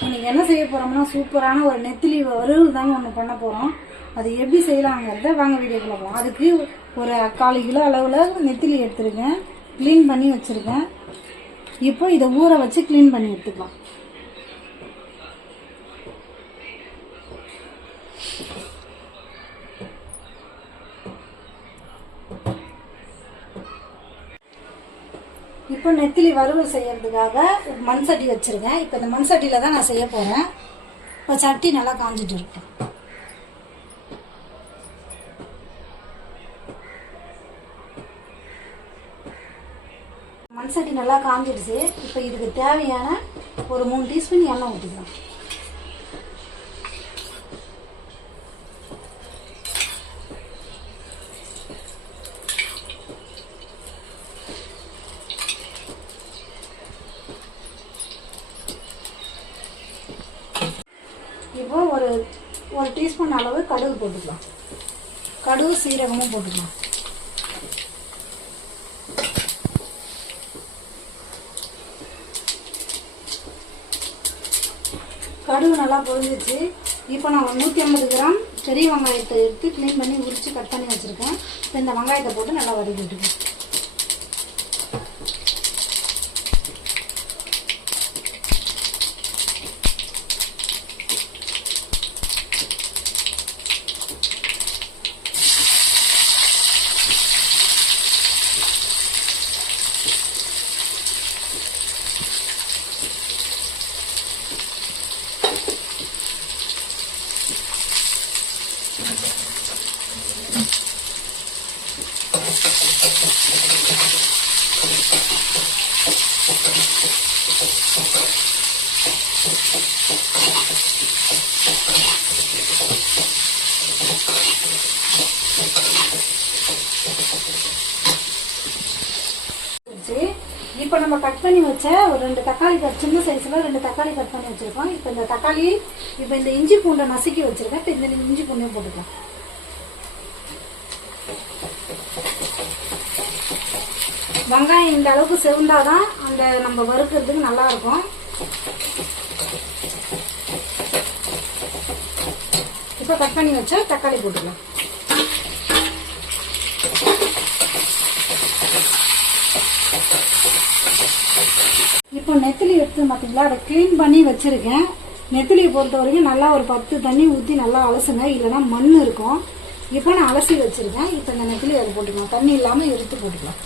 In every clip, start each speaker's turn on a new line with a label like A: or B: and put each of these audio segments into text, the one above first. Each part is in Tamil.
A: இன்னைக்கு என்ன செய்ய போறோம்னா சூப்பரான ஒரு நெத்திலி வறுவல் தாங்க ஒன்று பண்ண போறோம். அது எப்படி செய்யலாங்கிறத வாங்க வீடியோக்குள்ள போகலாம் அதுக்கு ஒரு கால் கிலோ அளவில் நெத்திலி எடுத்துருக்கேன். க்ளீன் பண்ணி வச்சுருக்கேன். இப்போ இதை ஊற வச்சு க்ளீன் பண்ணி எடுத்துக்கலாம். இப்போ நெத்திலி வறுவல் செய்யறதுக்காக மண் சட்டி வச்சுருக்கேன். இப்போ இந்த மண் சட்டியில் தான் நான் செய்ய போகிறேன் இப்போ சட்டி நல்லா காஞ்சிட்டு இருக்கும் மண் சட்டி நல்லா காஞ்சிடுச்சு. இப்போ இதுக்கு தேவையான ஒரு மூணு டீஸ்பூன் எண்ணெய் ஊற்றிக்கலாம் இப்போ ஒரு ஒரு டீஸ்பூன் அளவு கடுகு போட்டுக்கலாம். கடுகு சீரகமும் போட்டுக்கலாம். கடுகு நல்லா பொரிஞ்சிச்சு. இப்போ நான் நூற்றி ஐம்பது கிராம் பெரிய வெங்காயத்தை எடுத்து க்ளீன் பண்ணி உரித்து கட் பண்ணி வச்சுருக்கேன். இப்போ இந்த வெங்காயத்தை போட்டு நல்லா வதக்கி விட்டுக்கேன் வச்சு இப்போ நம்ம கட் பண்ணி வச்ச ஒரு ரெண்டு தக்காளி கட் சின்ன சைஸில் ரெண்டு தக்காளி கட் பண்ணி வச்சுருக்கோம். இப்போ இந்த தக்காளி இப்போ இந்த இஞ்சி பூண்டை நசுக்கி வச்சுருக்கேன். இப்போ இந்த இஞ்சி பூண்டையும் போட்டுக்கலாம். வெங்காயம் இந்த அளவுக்கு செவந்தாதான் அந்த நம்ம வறுக்கிறதுக்கு நல்லா இருக்கும். இப்போ கட் பண்ணி வச்சா தக்காளி போட்டுக்கலாம். இப்போ நெத்திலி எடுத்து பார்த்தீங்களா அதை க்ளீன் பண்ணி வச்சுருக்கேன். நெத்திலியை பொறுத்த வரைக்கும் நல்லா ஒரு பத்து தண்ணி ஊற்றி நல்லா அலசுங்க. இல்லைன்னா மண் இருக்கும். இப்போ நான் அலசி வச்சுருக்கேன். இப்போ இந்த நெத்திலி அதை போட்டுக்கலாம். தண்ணி இல்லாமல் எடுத்து போட்டுக்கலாம்.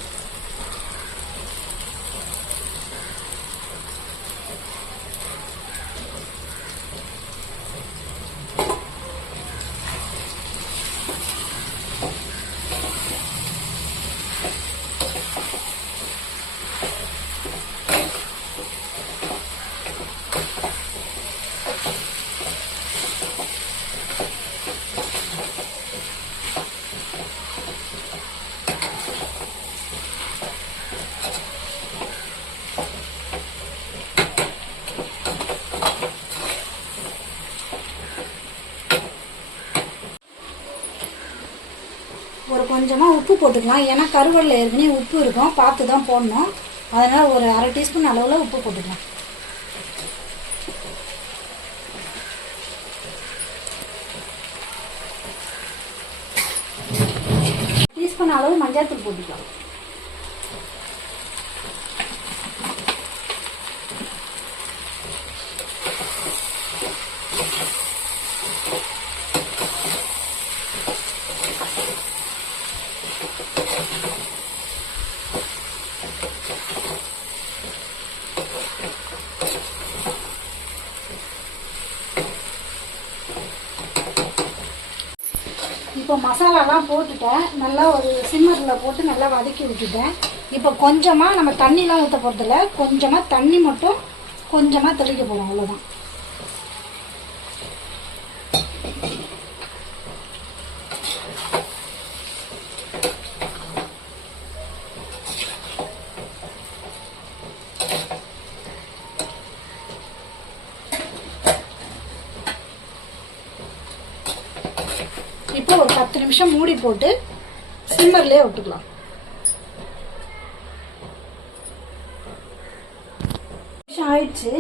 A: ஒரு கொஞ்சமாக உப்பு போட்டுக்கலாம். ஏன்னா கருவலில் ஏற்கனவே உப்பு இருக்கும். பார்த்து தான் போடணும். அதனால் ஒரு அரை டீஸ்பூன் அளவில் உப்பு போட்டுக்கலாம். டீஸ்பூன் அளவு மஞ்சள் தூள் போட்டுக்கலாம். இப்போ மசாலாலாம் போட்டுட்டேன். நல்லா ஒரு சிம்மரில் போட்டு நல்லா வதக்கி விட்டுட்டேன். இப்போ கொஞ்சமாக நம்ம தண்ணிலாம் ஊற்ற போகிறதில்ல கொஞ்சமாக தண்ணி மட்டும் கொஞ்சமாக தெளிக்க போகிறோம் அவ்வளோதான் இப்போ ஒரு பத்து நிமிஷம் மூடி போட்டு சிம்மர்லேயே விட்டுக்கலாம். நிமிஷம் ஆயிடுச்சு.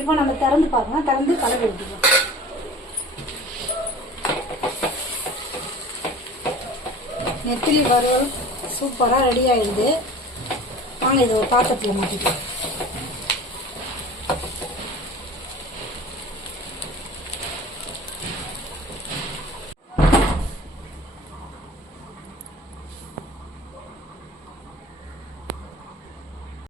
A: இப்போ நம்ம திறந்து பார்க்கலாம். திறந்து கலந்து விட்டுக்கலாம் நெத்திலி வறுவல் சூப்பராக ரெடி ஆயிடுது. வாங்க இதை ஒரு பாத்திரத்தில் மாட்டிக்கலாம்.